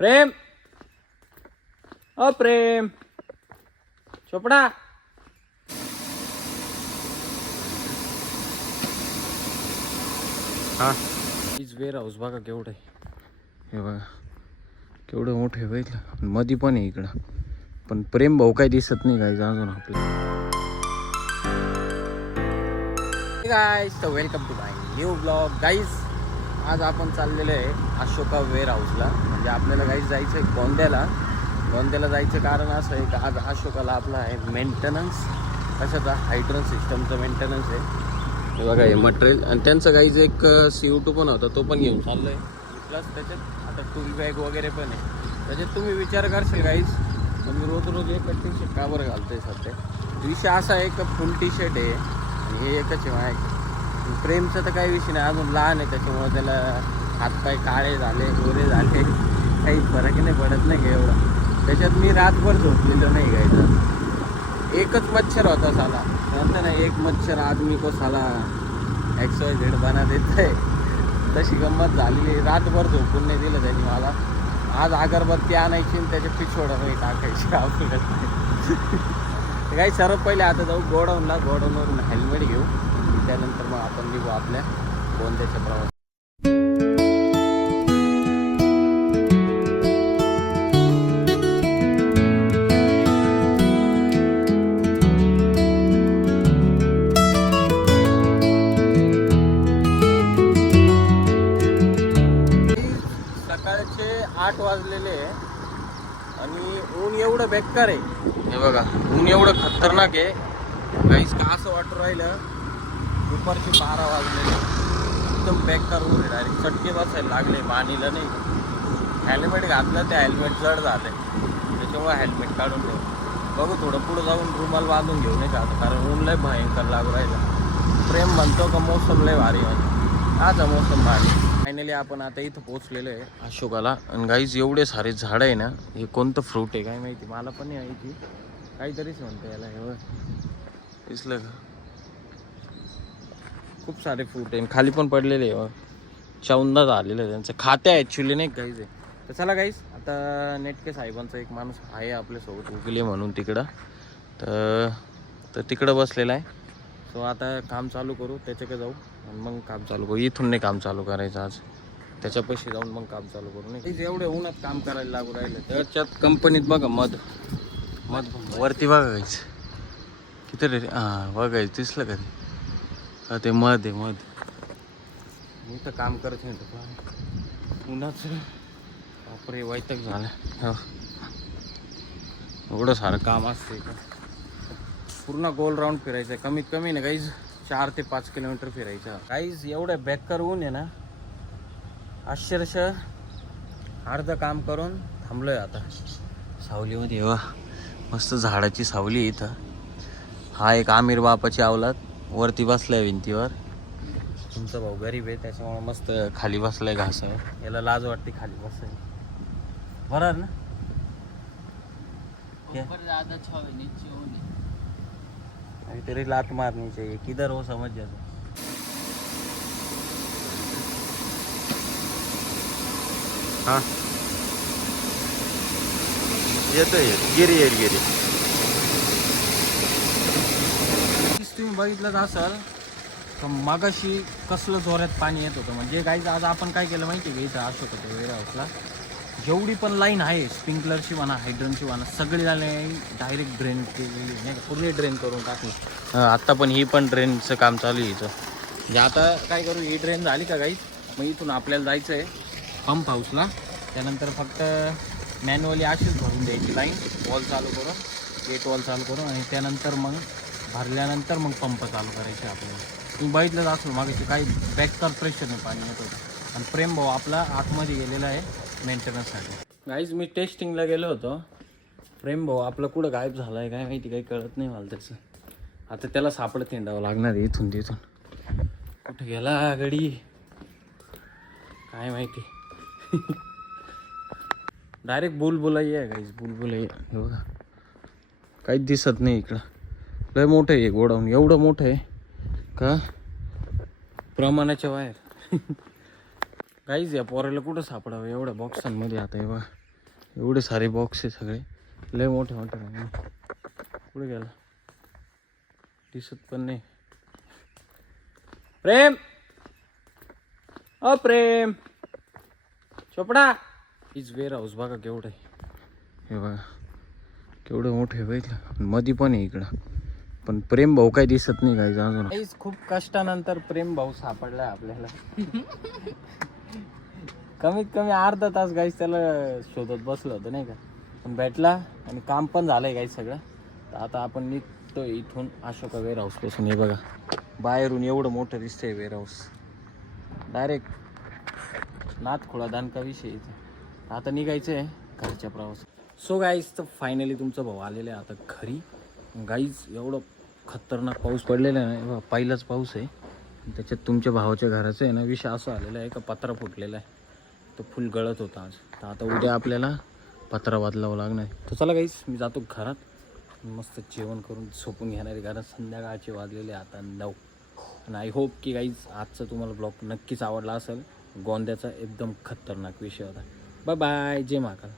प्रेम ओ प्रेम चोपडा हा हीच wear house बघा केवढं आहे. हे बघा केवढं मोठं आहे बघितलं. मधी पण आहे इकडं. पण प्रेम भाऊ काही दिसत नाही गाईज अजून आपल्याला. गाईज तर welcome to my new blog. Guys आज आपण चाललेलो आहे अशोका वेअर हाऊसला. म्हणजे आपल्याला गाईज जायचं आहे गोंद्याला. गोंद्याला जायचं कारण असं आहे की आज अशोकाला आपला आहे मेंटेनन्स. कशाचा? हायड्रन सिस्टमचं मेंटेनन्स आहे. हे बघा हे मटेरियल आणि त्यांचं गाईज एक CO2 पण होता, तो पण घेऊन चाललो आहे. प्लस त्याच्यात आता टूल बॅग वगैरे पण आहे. त्याच्यात तुम्ही विचार करशील गाईज मी रोज रोज एक टी शर्ट का बरं घालतो आहे सध्या. विषय असा आहे का फुल टी शर्ट आहे आणि हे एकच आहे माझ्या. प्रेमचं तर काही विषय नाही, अजून लहान आहे त्याच्यामुळं त्याला हातपाय काळे झाले गोरे झाले काही फरक नाही पडत नाही का एवढा. त्याच्यात मी रातभर झोपलेलो नाही घ्यायचा. एकच मच्छर होता साला. नंतर ना एक मच्छर आदमी को साला XYZ बना देत आहे. तशी गंमत झालेली. रातभर झोपून नाही दिलं त्यांनी मला. आज अगरबत्ती आणायची आणि त्याच्या पिछोड्यामध्ये टाकायची आपल्याला. काही सर्व पहिले आता जाऊ गोडाऊनला. गोडाऊनवरून हेल्मेट घेऊ. त्यानंतर मग आपण निघू आपल्या गोंद्याच्या प्रवास. सकाळचे 8 वाजलेले आणि ऊन एवढं बेकार आहे. हे बघा ऊन एवढं खतरनाक आहे काहीच का असं वाटू राहिलं दुपारचे 12 वाजलेले. एकदम बेकार ऊन आहे. डायरेक्ट चटके बसायला लागले. मानीला नाही. हेल्मेट घातलं ते हेल्मेट जड झालं त्याच्यामुळे हेल्मेट काढून ठेव. बघू थोडं पुढं जाऊन रुमाल बांधून घेऊन नाही जातं कारण ऊन लय भयंकर लागू राहिलं. प्रेम म्हणतो का मोसम लय भारी म्हणजे आजचा मोसम भारी. फायनली आपण आता इथं पोहोचलेलो आहे अशोकाला. आणि गाईज एवढे सारे झाडं आहे ना. हे कोणतं फ्रूट आहे काय माहिती, मला पण नाही माहिती. काहीतरीच म्हणतं याला. हे दिसलं का? खूप सारे फ्रूट आहे. खाली पण पडलेले आहे. चौंदा झालेलं आहे त्यांचं. खाते ॲक्च्युली नाही गाईज आहे. तर चला गाईज आता नेटके साहेबांचा एक माणूस आहे आपल्यासोबत उगले म्हणून तिकडं. तर तिकडं बसलेला आहे. सो आता काम चालू करू त्याच्याकडे जाऊ आणि मग काम चालू करू. इथून नाही काम चालू करायचं आज. त्याच्या पैसे जाऊन मग काम चालू करू. नाही एवढे उन्हात काम करायला लागू राहिलं. त्याच्यात कंपनीत बघा मध वरती बघायचं किती रे. हां बघायचं दिसलं का ते? ते मध आहे मध. मी तर काम करत नाही उन्हाचं. बापरे वैताग झालं. हो एवढं सारं काम असते का? पूर्ण गोल राऊंड फिरायचं आहे. कमीत कमी ना गाईज 4 ते 5 किलोमीटर फिरायचं. गाईज एवढं बेकार ऊन आहे ना. अक्षरशः अर्ध काम करून थांबलोय आता सावलीमध्ये. वा मस्त झाडाची सावली इथं. हा एक आमिर बापाची अवलाद वरती बसलाय भिंतीवर. तुमचा भाऊ गरीब आहे त्याच्यामुळे मस्त खाली बसलाय घासावर. याला लाज वाटते खाली बसाय. बरोबर ना? तरी लात मारनी चाहिए. किधर हो समझ जाता. हाँ येतोय गिरी. तुम्ही बघितलं असाल तर मागाशी कसलं जोरात पाणी येत होतं. म्हणजे गाईज आज आपण काय केलं माहिती आहे का इथं अशोक वेअर हाऊसला जेवढी पण लाईन आहे स्प्रिंकलरची म्हणा हायड्रनची म्हणा सगळी लाईन डायरेक्ट ड्रेन केलेली नाही का. पूर्ण ड्रेन करून टाकली. आत्ता पण ही पण ड्रेनचं काम चालू आहे इथं. म्हणजे आता काय करू ही ड्रेन झाली का गाईज मग इथून आपल्याला जायचं आहे पंप हाऊसला. त्यानंतर फक्त मॅन्युअली अशीच भरून द्यायची लाईन वॉल चालू करून गेट वॉल चालू करून आणि त्यानंतर मग भरल्यानंतर मग पंप चालू करायचे आपल्याला. तुम्ही बघितलं असेल मागाशी काही बॅककर प्रेशरने पाणी येत होतं. आणि प्रेम भाऊ आपला आतमध्ये गेलेला आहे मेंटेनन्ससाठी. गाईज मी टेस्टिंगला गेलो होतो. प्रेम भाऊ आपलं कुठं गायब झालं आहे काय माहिती, काही कळत नाही मला त्याचं. आता त्याला सापडत हिंडावं लागणार आहे इथून तिथून. कुठं गेला गडी काय माहिती. डायरेक्ट बुलबुलाई आहे गाईज बुलबुलाई. हे बघा काहीच दिसत नाही इकडं. लय मोठं आहे गोडाऊन. एवढं मोठं आहे का प्रमाणाच्या बाहेर. काहीच या पोराला कुठं सापडावं एवढ्या बॉक्सांमध्ये. आता हे बघा एवढे सारे बॉक्स आहे सगळे, लय मोठे मोठे आहे. पुढे गेला दिसत पण नाही. प्रेम, प्रेम चोपडा. हीच वेअर हाऊस बघा केवढं आहे. हे बघा केवढं मोठं आहे बघितलं. मध्ये पण आहे इकडं, पण प्रेम भाऊ काही दिसत नाही काही अजून. खूप कष्टानंतर प्रेम भाऊ सापडलाय आपल्याला. कमीत कमी अर्धा तास गाईस त्याला शोधत बसलं होतं नाही का, पण भेटला आणि काम पण झालंय गाईस सगळं. तर आता आपण निघतो इथून अशोका वेअर हाऊस पासून. हे बघा बाहेरून एवढं मोठं दिसतंय वेअर हाऊस, डायरेक्ट नाथखोळा दानका विषय इथं. आता निघायचं आहे घरच्या प्रवास. सो गाईज तर फायनली तुमचा भाऊ आलेला आहे आता घरी. गाईज एवढं खतरनाक पाऊस पडलेला आहे ना, पहिलाच पाऊस आहे. त्याच्यात तुमच्या भावाच्या घराचं आहे ना विषय असं आलेला आहे का पत्रा फुटलेला आहे, तो फुल गळत होता आज. तर आता उद्या आपल्याला पत्रा बदलावं लागणार आहे. तर चला गाईज मी जातो घरात, मस्त जेवण करून झोपून घेणार आहे, कारण संध्याकाळचे वाजलेले आता 9. आणि आय होप की गाईज आजचा तुम्हाला ब्लॉग नक्कीच आवडला असेल. गोंद्याचा एकदम खतरनाक विषय होता. बाय बाय, जय महाकाल.